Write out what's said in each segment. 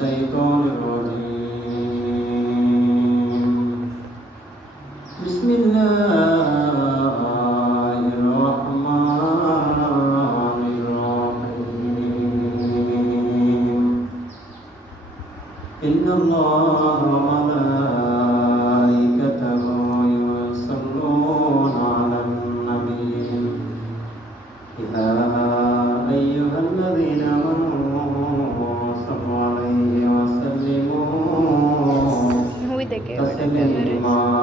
الشيطان الرجيم بسم الله الرحمن الرحيم إن الله وملائكته يصلون على النبي يا أيها الذين آمنوا صلوا عليه وسلموا تسليما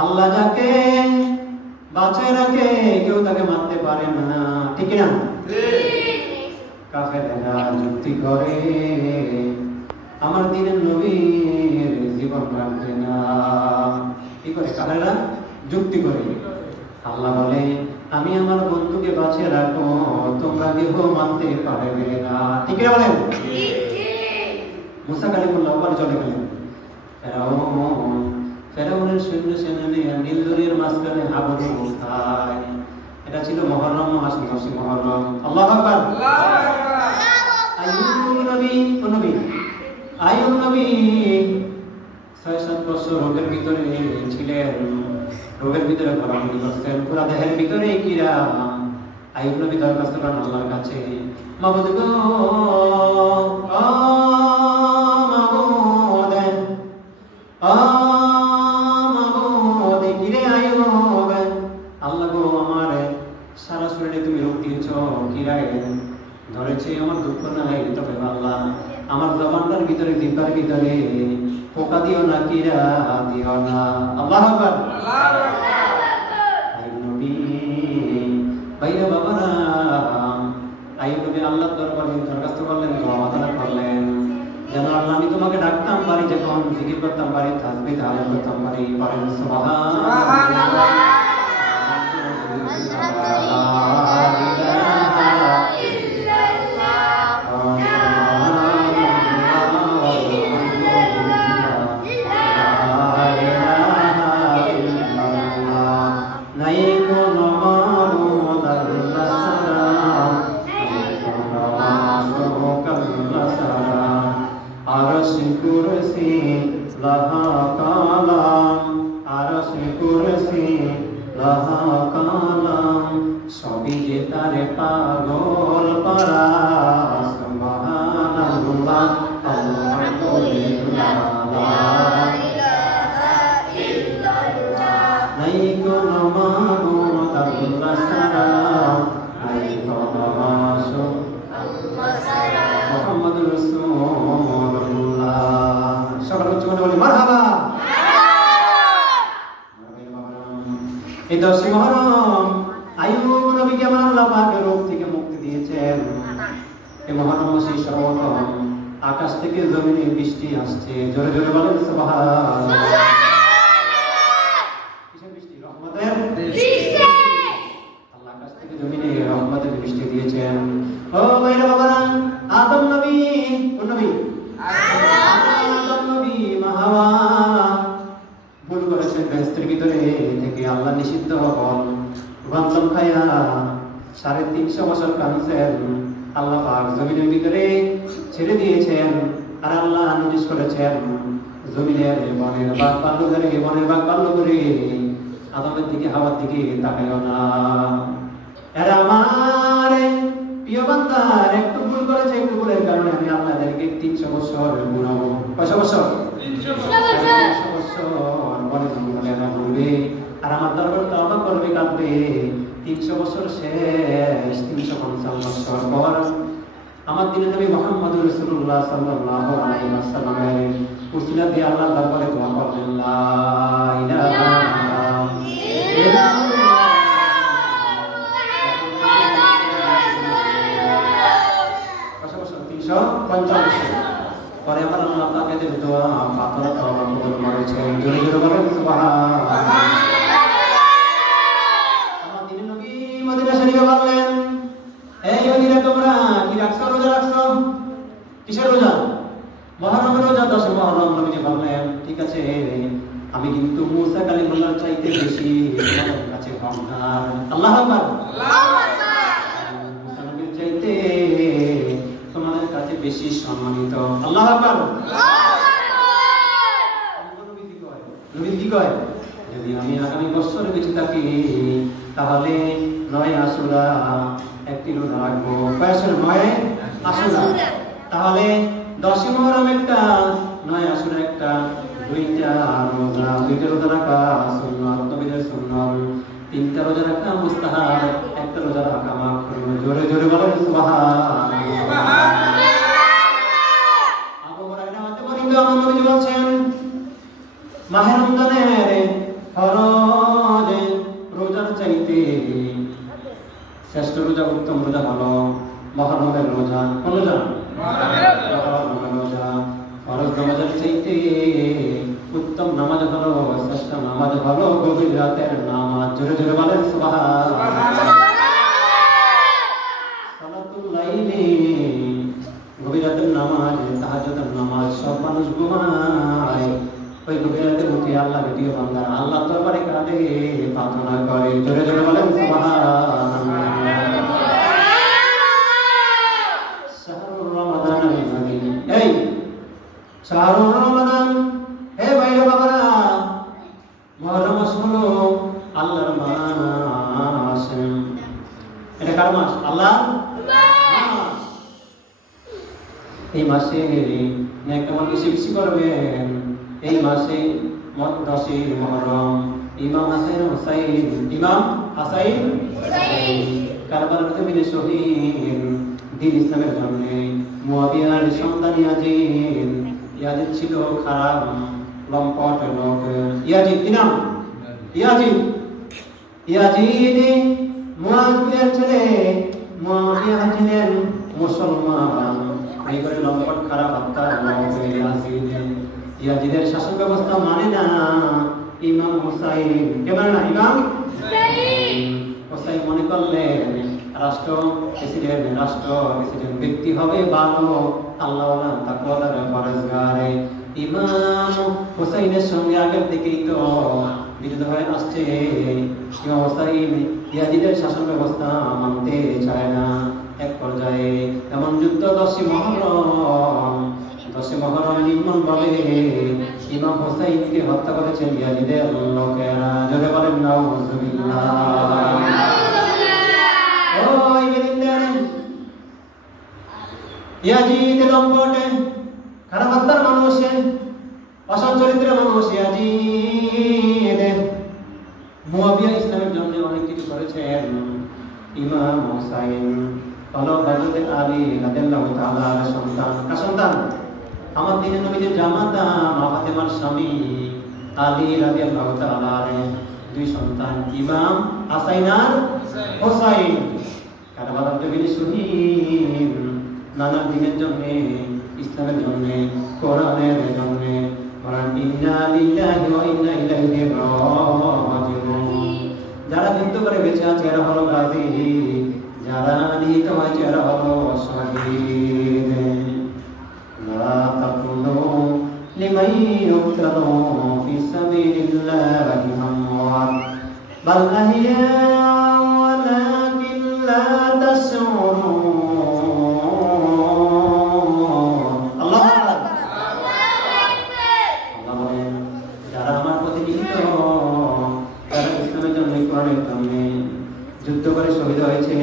আল্লাহ যাকে বাঁচায় রাখে কেউ তাকে মারতে পারে না, ঠিক না? কাফেরেরা যুক্তি করে আমার দিনের নবীর জীবন রাখবে না। কি করে কাফেরেরা যুক্তি করে? আল্লাহ বলে আমি আমার বন্ধুকে বাঁচিয়ে রাখো, তোমরা কেহ মানতে পারবে না। ঠিক আছে বলেন? মুসা কালিমুল্লাহ উপরে চলে গেলেন। ফেরাউনের সৈন্য সেনা নিয়ে নীল দরিয়ার মাঝখানে হাবুডুবু খায়। এটা ছিল মুহররম মাস, মাসে মুহররম। আল্লাহু আকবার। আইয়ুব নবী ৬-৭ বছর রোগের ভিতরে ছিলেন, রোগের ভিতরে ঘোরাঘুরি করতেন, পুরা দেহের ভিতরে কিরা। আইয়ুব নবী দরখাস্ত করেন আল্লাহর কাছে, মাবুদ গো, মাবুদ কিরে আইয়ুব, আল্লাহ গো আমার সারা শরীরে তুমি রোগ দিয়েছ, কিরায় ধরেছে, আমার দুঃখ নাই, তবে আল্লাহ আমার জবানটার ভিতরে, জিহ্বার ভিতরে পোকা দিও না, কিরা দিও না। আল্লাহু আকবার। আইয়ুব নবী ভাইরা বাবারা, আইয়ুব নবী আল্লাহর দরবারে দরখাস্ত করলেন, দোয়া করলেন, যেন আল্লাহ আমি তোমাকে ডাকতাম পারি, যখন জিকির করতাম পারি, তাসবিহ তাহলিল করতাম পারি। পড়েন সুবহানাল্লাহ। সবই যে তারে পাগল পারা। সুবহানাল্লাহ, আলহামদুলিল্লাহ, লা ইলাহা ইল্লাল্লাহ, নাই কোনো মাবুদ আল্লাহ ছাড়া, নাই কোনো মাসুক আল্লাহ ছাড়া, মুহাম্মাদুর রাসূলুল্লাহ। সকলে উচ্চ করে বলি মারহাবা। এই 10 মুহররম আইয়ুব নবীকে আল্লাহ পাক রোগ থেকে মুক্তি দিয়েছেন। এই মুহররম মাসে সর্বপ্রথম আকাশ থেকে জমিনে বৃষ্টি আসছে। জোরে জোরে বলেন সুবহানাল্লাহ। কিসের বৃষ্টি? রহমতের বৃষ্টি। আল্লাহ আকাশ থেকে জমিনে রহমতের বৃষ্টি দিয়েছেন। ও ভাইরা বাবারা, আদম নবী, কোন নবী? আদম নবী হাওয়া ভুল করেছেন, বেহেশতের ভিতরে থেকে আল্লাহ নিষিদ্ধ হন গন্ধম খায়া 350 বছর কাঁদছেন। আল্লাহ পাক জমিনের ভিতরে ছেড়ে দিয়েছেন, আর আল্লাহ নোটিশ করেছেন জমিনের বনের বাঘ পাল্লো করে, বনের বাঘ পাল্লো করে আদমের দিকে, হাওয়ার দিকে তাকাইও না। এরা আমার প্রিয় বান্দার একটু ভুল করেছে, একটু ভুলের কারণে আমি আপনাদেরকে 300 বছর গুনাবো। কয়শো বছর? 300 বছর বলে বলে না বলবে, আর আমার দরবার তওবা করবে, কাঁদবে। 300 বছর শেষ, 350 বছর পর আমার দিনে নবী মুহাম্মদুর রাসূলুল্লাহ সাল্লাল্লাহু আলাইহি ওয়াসাল্লামের উসিলা দিয়ে আল্লাহর দরবারে দোয়া করলেন, লা ইলাহা ইল্লাল্লাহ। কত বছর? 350 বছর পরে আমার আল্লাহ পাক এদের দোয়া পাথর তওবা কবুল করেছেন। জোরে জোরে বলেন সুবহানাল্লাহ। আমার দিনে নবী মদিনা শরীফে বললেন, এই মদিনা তোমরা কি রাখছো? রোজা রাখছো? কিসের রোজা? মুহররমের রোজা। 10 মুহররম নবীজি বললেন, ঠিক আছে, আমি কিন্তু মুসা কালিমুল্লাহর চাইতে বেশি তোমাদের কাছে হকদার। আল্লাহু আকবার, আল্লাহু আকবার। মুসা নবীর চাইতে তোমাদের কাছে বেশি সম্মানিত। আল্লাহু আকবার, আল্লাহু আকবার। নবী কি কয়? যদি আমি আগামী বছর বেঁচে থাকি তাহলে 9 আশুরা একটি রোজা রাখবো। কয় আশুরা? 9 আশুরা। তাহলে 10 মুহররম একটা, 9 আশুরা একটা, 2টা রোজা, 2টা রোজা রাখা সুন্নাত, নবীদের সুন্নাত। 3টা রোজা রাখা মুস্তাহাব, একটা রোজা রাখা মাকরুহ। জোরে জোরে বলেন সুবহানাল্লাহ। আবু হুরায়রা বর্ণিত আমার নবী বলেছেন, মাহে রমজানের ফরজ রোজার চাইতে শ্রেষ্ঠ রোজা, উত্তম রোজা হলো মহরমের রোজা, কোন রোজা? মহরমের রোজা। ফরজ নামাজের চাইতে উত্তম নামাজ হলো, শ্রেষ্ঠ নামাজ হলো গভীর রাতের নামাজ। জোরে জোরে বলেন সুবহানাল্লাহ। সালাতুল লাইলি, গভীর রাতের নামাজ, তাহাজ্জুদের নামাজ, সব মানুষ ঘুমায়। ওই গভীর রাতে উঠে আল্লাহ ভিডিও বান্দা আল্লাহ দরবারে কাঁদে, প্রার্থনা করে। জোরে জোরে বলেন সুবহানাল্লাহ। শাহরুর রমাদান এই শাহরুর রমাদান, হে ভাইরা বাবারা, মুহররম মাস হলো আল্লাহর মাস। এটা কার মাস? আল্লাহর মাস। এই মাসে নেক আমল বেশি বেশি করবেন। এই মাসে 10ই মুহররম ইমাম হাসান হুসাইন কারবালার জমিনে শহীদ, দ্বীন ইসলামের জন্য। মুয়াবিয়ার সন্তান ইয়াজিদ ছিল খারাপ লম্পট লোক। ইয়াজিদ কি নাম? ইয়াজিদ মুয়াবিয়ার ছেলে। মুয়াবিয়া ছিলেন মুসলমান, এই করে লম্পট খারাপ হত্যার লোক ইয়াজিদের শাসন ব্যবস্থা মানে না ইমাম হুসাইন। কে মানে না? ইমাম হুসাইন মনে করলেন রাষ্ট্র প্রেসিডেন্ট ব্যক্তি হবে ভালো, আল্লাহওয়ালা তাকওয়াদার পরহেজগার। ইমাম হুসাইনের সঙ্গে আগের থেকেই তো বিরোধ হয়ে আসছে। ইমাম হুসাইন ইয়াজিদের শাসন ব্যবস্থা মানতে চায় না। এক পর্যায়ে এমন যুদ্ধ 10ই মুহররম নির্মম ভাবে ইমাম হুসাইনকে হত্যা করেছেন ইয়াজিদের লোকেরা। জোরে বলেন নাউযুবিল্লাহ। ইয়াজিদ লম্পট খারাপ হত্যার মানুষ, অসৎ চরিত্রের মানুষ। ইয়াজিদ মুয়াবিয়া ইসলামের জন্য অনেক কিছু করেছেন। ইমাম হুসাইন হলো হযরত আলী রাদিয়াল্লাহু তাআলার সন্তান। কার সন্তান? আমার দিনের নবীর জামাতা মা ফাতেমার স্বামী আলী রাদিয়াল্লাহু তাআলার দুই সন্তান ইমাম হাসান আর হুসাইন। কারবালার জমিনে শহীদ, নানা দিনের জন্য, ইসলামের জন্য, কোরআনের জন্য। ইন্না লিল্লাহি ওয়া ইন্না ইলাইহি রাজিউন। যারা যুদ্ধ করে বেঁচে আছে এরা হলো গাজী, যারা নিহত হয়েছে এরা হলো শহীদ। লা তাকুলু লিমান ইউকতালু ফি সাবিলিল্লাহি আমওয়াত বাল আহইয়া ওয়ালাকিন লা তাশউরুন। আল্লাহু আকবার। যারা আমার প্রতি নিহত, যারা ইসলামের জন্য, কোরআনের জন্য যুদ্ধ করে শহীদ হয়েছে,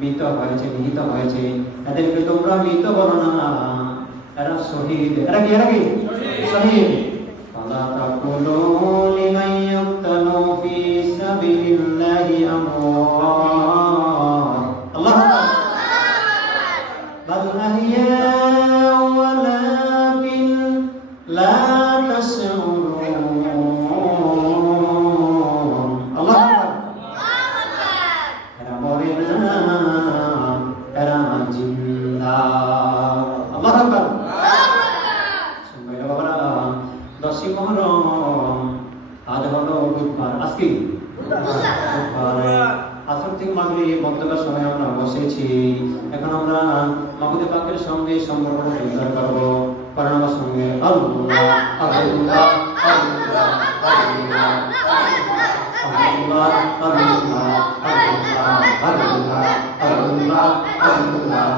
মৃত হয়েছে, নিহত হয়েছে, এদেরকে তোমরা মৃত বলো না, এরা শহীদ। এরা কি? শহীদ। ফালা তাকুলু লিমান ইউকতালু ফি সাবিলিল্লাহি আমওয়াত। আল্লাহু আকবার। বাল আহইয়া ওয়ালাকিন লা তাশউরুন। আল্লাহু আকবার। এরা মরে না, এরা জিন্দা। আল্লাহু আকবার। বাবারা, 10ই মুহররম আজ হলো বুধবার। আজকে আসর থেকে মাগরিব বন্ধকার সময় আমরা বসেছি। এখন আমরা মাবুদে পাকের সঙ্গে সম্পর্ক তৈরি করব। কারণ আমার সঙ্গে আল্লাহ আল্লাহ আল্লাহ আল্লাহ আল্লাহ আল্লাহ আল্লাহ আল্লাহ আল্লাহ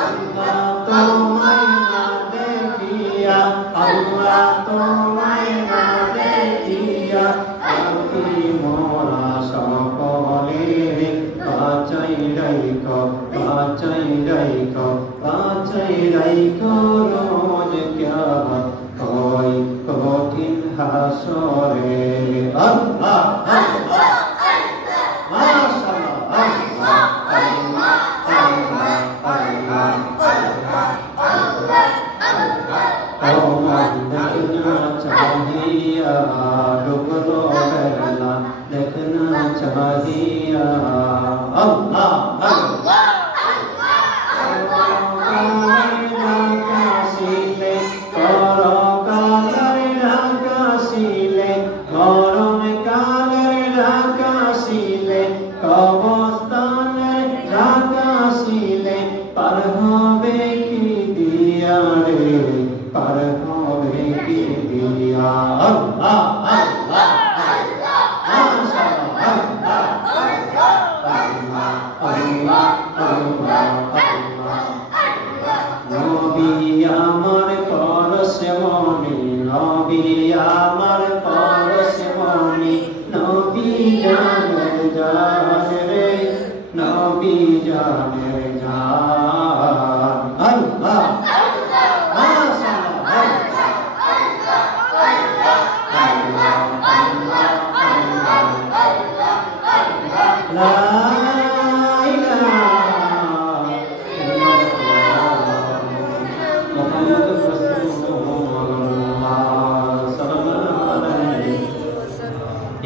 আল্লাহ তোমায় না দেখিয়া, আল্লাহ তোমায় না দেখিয়া আমি মোরা সকলে বাঁচাই রাইখো, বাঁচাই রাইখো, বাঁচাই রাইখো রোজ কিয়ামত ওই কঠিন হাসরে। আল্লাহ আল্লাহ মাশাআল্লাহ আল্লাহ আল্লাহ আল্লাহ আল্লাহ আল্লাহ দেখনা চাহিয়া ডুবলো বেলা, দেখনা চাহিয়া। আল্লাহ আল্লাহ পার হবে কি দিয়া রে, পার হবে কি দিয়া। আল্লাহ আল্লাহ আল্লাহ মাশাআল্লাহ আল্লাহ আল্লাহ আল্লাহ আল্লাহ আল্লাহ। নবী আমার পরশমণি, নবী আমার পরশমণি, নবী জানের জান রে, নবী জানের জান। আল্লাহ মাশাআল্লাহ লা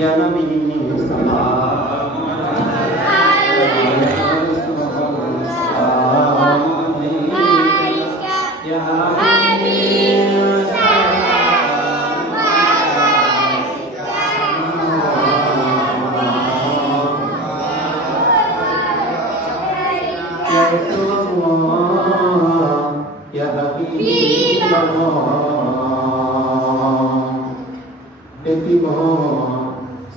Ya Nabi salam ya Habib salam ya Rasulullah ya Habib Allah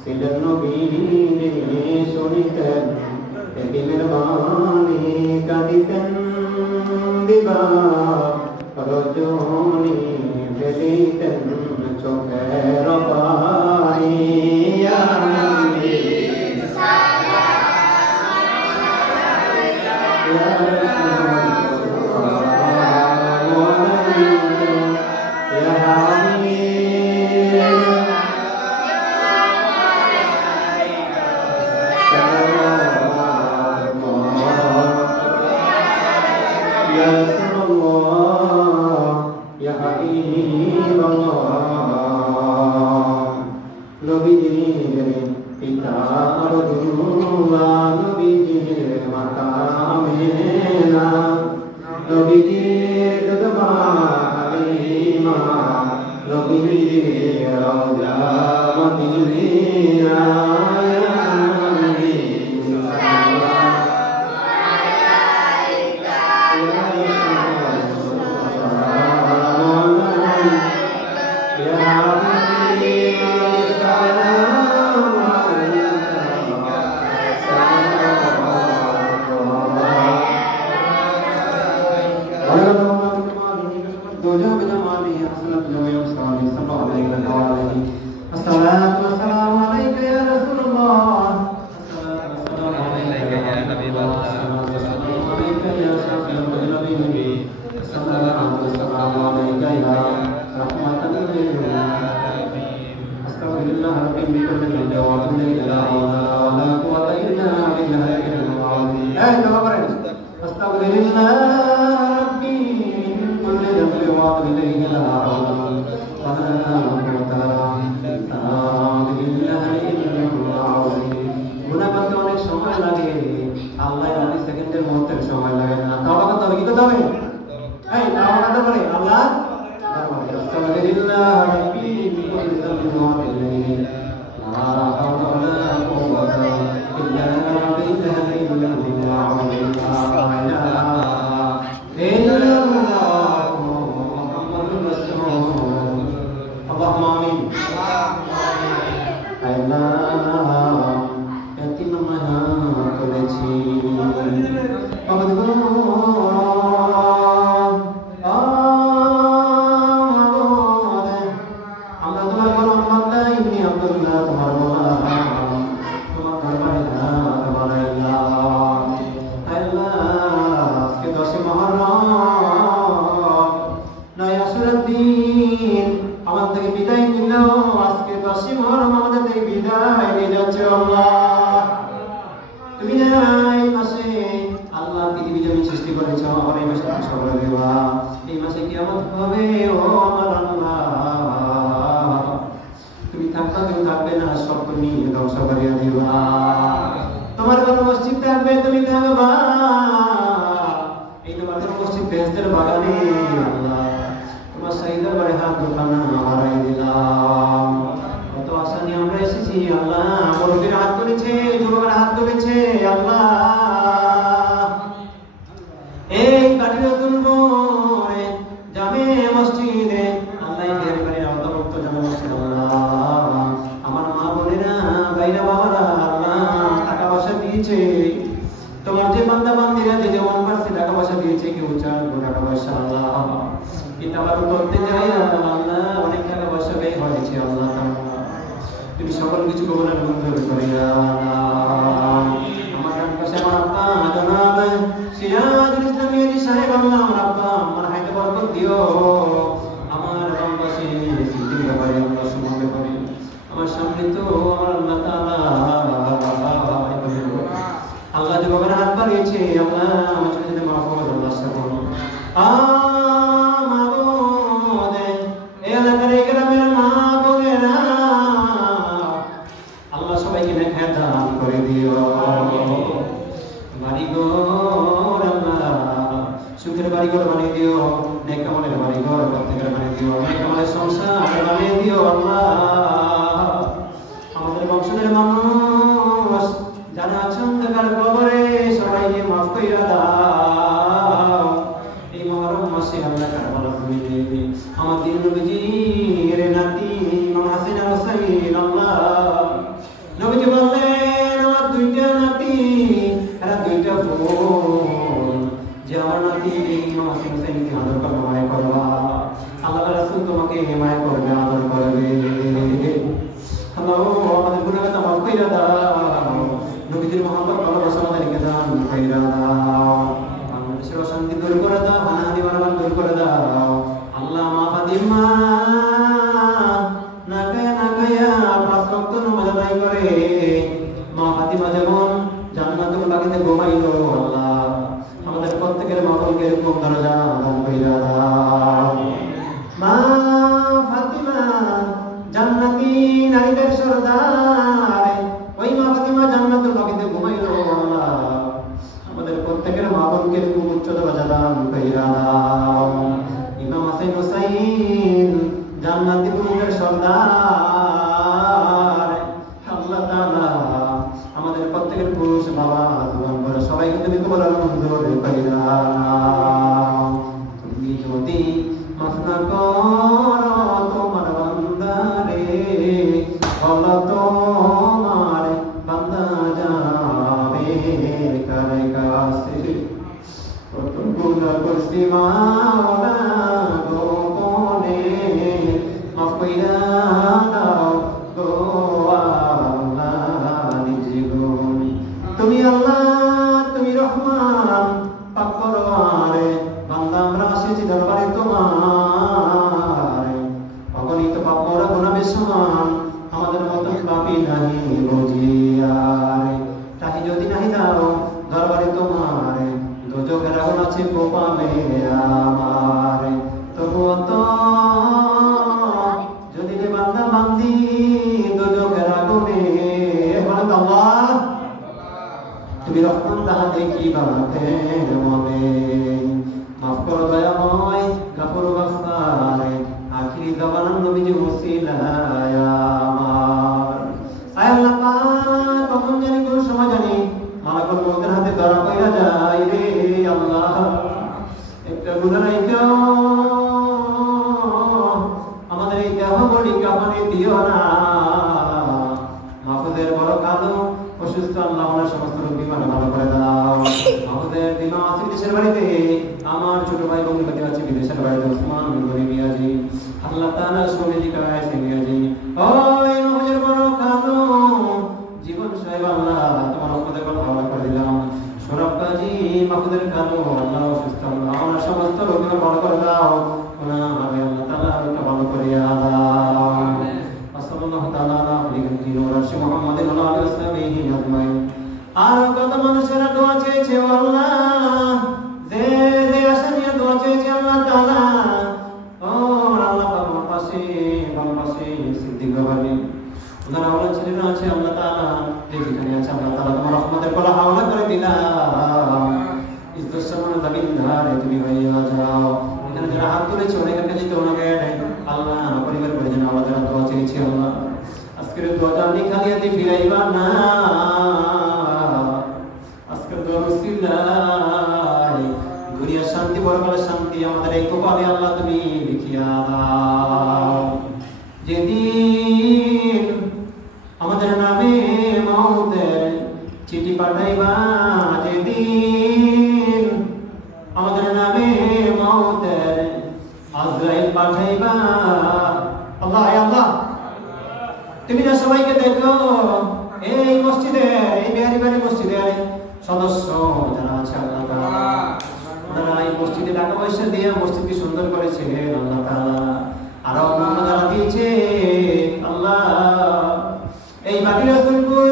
ছিলেন নবীনে শুনিতেন এতিমের বাণী কাঁদিতেন দিবা রজনী ফেলিতেন চোখের পানি। ইয়া নবী সালাম ইয়া রাসূলুল্লাহ ইয়া নবীজির পিতা আব্দুল্লাহ, নবীজির মাতা আমিনা, নবীজির দুধমা হালিমা, নবীজির রওজা মদিনা। কাটিয়ে তুলবো রে জামে মসজিদে আল্লাহ এর করে অন্তর্ভুক্ত জামে মসজিদ আল্লাহ আমার মা বোনেরা ভাইরা বাবারা আল্লাহ টাকা পয়সা দিয়েছে তোমার যে বান্দা বান্দিরা যে যেমন পারছে টাকা পয়সা দিয়েছে কেউ 4 টাকা পয়সা আল্লাহ কিতাবাত করতে যাই আল্লাহ অনেক টাকা পয়সা ব্যয় হয়েছে আল্লাহ তুমি সকল কিছু কবুল মঞ্জুর করে আমার ডান পাশে আমার আব্বা জনাব সিরাজুল ইসলাম ইয়াজি সাহেব আল্লাহ আমার আব্বা আমার হায়াতে বরকত দিও আমার বাম পাশে সিদ্দিক ব্যাপারে আল্লাহ সুবহানাহু করে আমার সামনে তো আমার আল্লাহ তাআলা আল্লাহ যে বাবার হাত বাড়িয়েছে আল্লাহ আমার সাথে মাফ করে আল্লাহ সাবহানাহু মাবুদ এই এলাকার এই গ্রামের মা বোনেরা আল্লাহ সবাইকে নেক দান করে দিও বাড়িঘর আল্লাহ সুখের বাড়িঘর বানিয়ে দিও নেক আমলের বাড়িঘর প্রত্যেকের বানিয়ে দিও নেক আমলের সংসার বানিয়ে দিও আল্লাহ আমাদের বংশের মানুষ যারা আছেন তার কবরে সবাইকে মাফ কইরা দাও এই মুহররম মাসে আল্লাহ কারবালা ভূমিতে আমার দিন নবীজির নাতি ইমাম হাসান আর হুসাইন আল্লাহ নবীজি বললেন আমার দুইটা নাতি এরা দুইটা বোন যে আমার নাতি ইমাম হাসান হুসাইনকে আদর করবে মায়া করবা আল্লাহ রাসূল তোমাকে মায়া করবে আদর করবে আল্লাহ আমাদের গুনাহটা মাফ কইরা দাও নবীজির মহব্বত ভালোবাসা আমাদেরকে দান কইরা দাও বাংলাদেশের অশান্তি দূর করে দাও হানাহানি মারামার দূর করে দাও আল্লাহ মা ফাতিমা নাকায়া 5 ওয়াক্ত নামাজ আদায় করে মা ফাতিমা যেমন জান্নাতুল বাগিতে ঘুমাইলো আল্লাহ আমাদের প্রত্যেকের মা বোনকে এরকম দরজা দান কইরা দাও মা ফাতিমা জান্নাতি নারীদের সরদার ওই মা ফাতিমা জান্নাতুল বাগিতে ঘুমাইলো আল্লাহ আমাদের প্রত্যেকের মা বোনকে এরকম উচ্চ দরজা দান কইরা দাও ইমাম হাসান হুসাইন জান্নাতি পুরুষের সরদার আল্লাহ তাআলা আমাদের প্রত্যেকের পুরুষ বাবা জীবন করে সবাইকে তুমি কবুল মঞ্জুর কইরা তুমি যদি মাফ না করো তোমার বান্দারে আল্লাহ তোমার বান্দা যাবে কার কাছে কত গুনাহ করছি মাওলা গোপনে মাফ কইরা দাও গো আল্লাহ নিজে গো তুমি আল্লাহ তুমি রহমান পাক করো আরে বান্দা আমরা আসিছি দরবারে তোমার অগণিত পাপ মোরা গুনাহ বেসমান আমাদের মত পাপী নাহি বুঝিয়ারে তাই যদি নাহি দাও দরবারে তোমার দোজখের আগুন আছে কোপাবে আমার তবুও তো যদি রে বান্দা বান্দি দোজখের আগুনে বলেন আল্লাহ তুমি রহমান তাহা দেখিবা মনে মাফ করো দয়াময় গাফুর গফফার আখিরি জামান নবীজি ওসিলায় আমার আয় আল্লাহ পাক কখন জানি কোন সময় জানি মালাকুল মউতের হাতে ধরা কইরা যায় রে আল্লাহ একটা গুনাহ রাইখো আমাদের এই দেহ বডি কাফনে দিও না মাহফুজের বড় কালো অসুস্থ আল্লাহ ওনার সমস্ত রোগ বিমার ভালো করে দাও মাহফুজের দিমা আছে দেশের বাড়িতে আমার ছোট ভাই বন্ধুপতি আছে বিদেশের বাড়িতে ওসমান গনি মিয়াজি আল্লাহ তাআলা সুমিজি কায় সিমিয়াজি ওই মাহফুজের বড় কালো জীবন সাহেব আল্লাহ তোমার রহমতে ভালো করে দিলাম সরব কাজী মাহফুজের কালো আল্লাহ অসুস্থ আল্লাহ ওনার সমস্ত রোগ ভালো করে দাও ওনা আমি আল্লাহ তাআলা ওটা ভালো করে দাও সাল্লাল্লাহু তাআলা আলাইহি ওয়া সাল্লাম মুহাম্মাদিন ওয়া আলিহি ওয়াসাহবিহি আজমাইন আর কত মানুষেরা দোয়া চেয়েছে আল্লাহ যে যে আশা নিয়ে দোয়া চেয়েছে আল্লাহ তাআলা ও আল্লাহ বাম পাশে সিদ্দিক বাবানি ওনার আওলাদ ছেলেরা আছে আল্লাহ তাআলা যেখানে আছে আল্লাহ তাআলা তোমার রহমতের পলা হাওলা করে দিলাম ইজ্জত সম্মান জমিন ধারে তুমি হইয়া যাও এখানে যারা হাত তুলেছে অনেকের কাছে তো ওনাকে আল্লাহ পরিবার পরিজন আমাদের দোয়া চেয়েছি আল্লাহ আজকের দোয়াটা আপনি খালি হাতে ফিরাইবা না আজকের দোয়া মুসিল্লাহ ঘুরিয়া শান্তি পরকালের শান্তি আমাদের এই কপালে আল্লাহ তুমি লিখিয়া দাও। যেদিন আমাদের নামে মওতের চিঠি পাঠাইবা, যেদিন আমাদের নামে মওতের আজরাইল পাঠাইবা, আল্লাহ আল্লাহ তুমি না সবাইকে দেখো এই মসজিদে, এই বিহারিবাড়ি মসজিদের সদস্য যারা আছে আল্লাহ তাআলা, ওনারা এই মসজিদে টাকা পয়সা দিয়ে মসজিদকে সুন্দর করেছিলেন আল্লাহ তাআলা, আরো অন্যান্য যারা দিয়েছে আল্লাহ, এই বাটি রাসূলপুর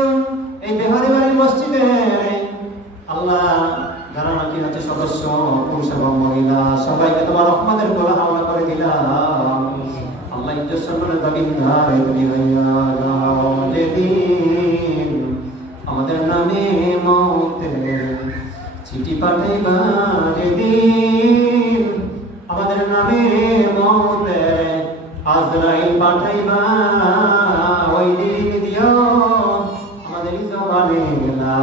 এই বিহারিবাড়ি মসজিদে আল্লাহ যারা নাকি হচ্ছে সদস্য পুরুষ এবং মহিলা সবাইকে তোমার রহমতের গোলা হাওলা করে দিলাম আল্লাহ। ইজ্জত সম্মানের দাবিদার তুমি হইয়া যাও। যেদিন আমাদের নামে মওতের চিঠি পাঠাইবা, যেদিন আমাদের নামে মওতের আজরাইল পাঠাইবা, ওই দিন দিও আমাদের জবানে লা